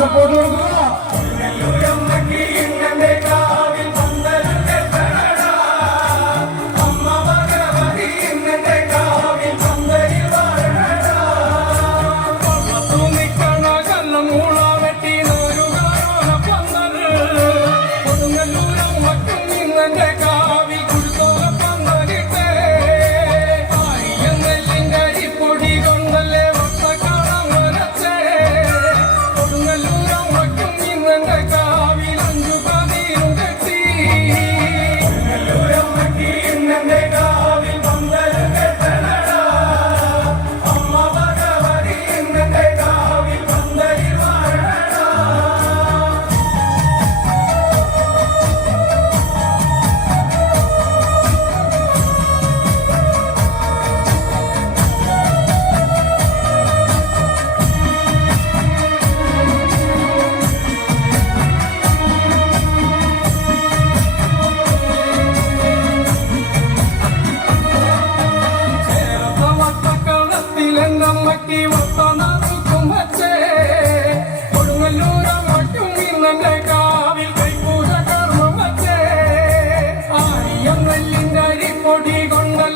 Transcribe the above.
Support കൊടുക്കുന്നു.